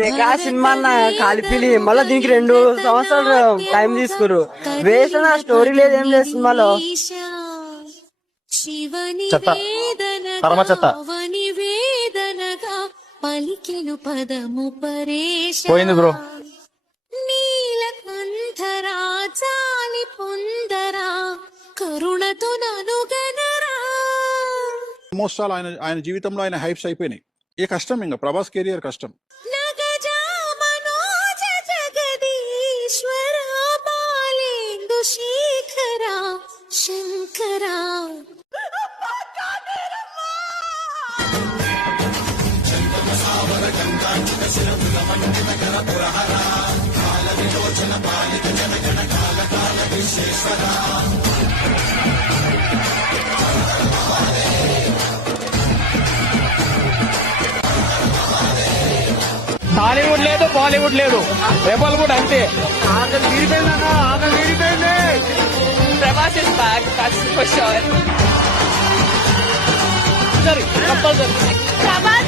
Mega cinema అన్న కలిపిలి మళ్ళీ దీనికి 2 సంవత్సరాలు టైం తీసుకురు. వేస్ట్ నా స్టోరీ లేదు, ఏం లేదు సినిమాలో. చెత్త, పరమ చెత్త. పలికెను పదము పరేష పోయింది బ్రో. నీలకంఠరా చాలి పొందరా కరుణతో ననుగనరా. ఆల్మోస్ట్ ఆల్ ఆయన జీవితంలో ఆయన హైప్స్ అయిపోయినాయి. ఏ కష్టం, ఇంకా ప్రభాస్ కెరియర్ కష్టం. నగజా మనోజ జగదీశ్వర బాలేందు శేఖర శంకర. హాలీవుడ్ లేదు, బాలీవుడ్ లేదు, రెబల్ కూడా అంతే. Prabhas is back, that's for sure. Compulsory Prabhas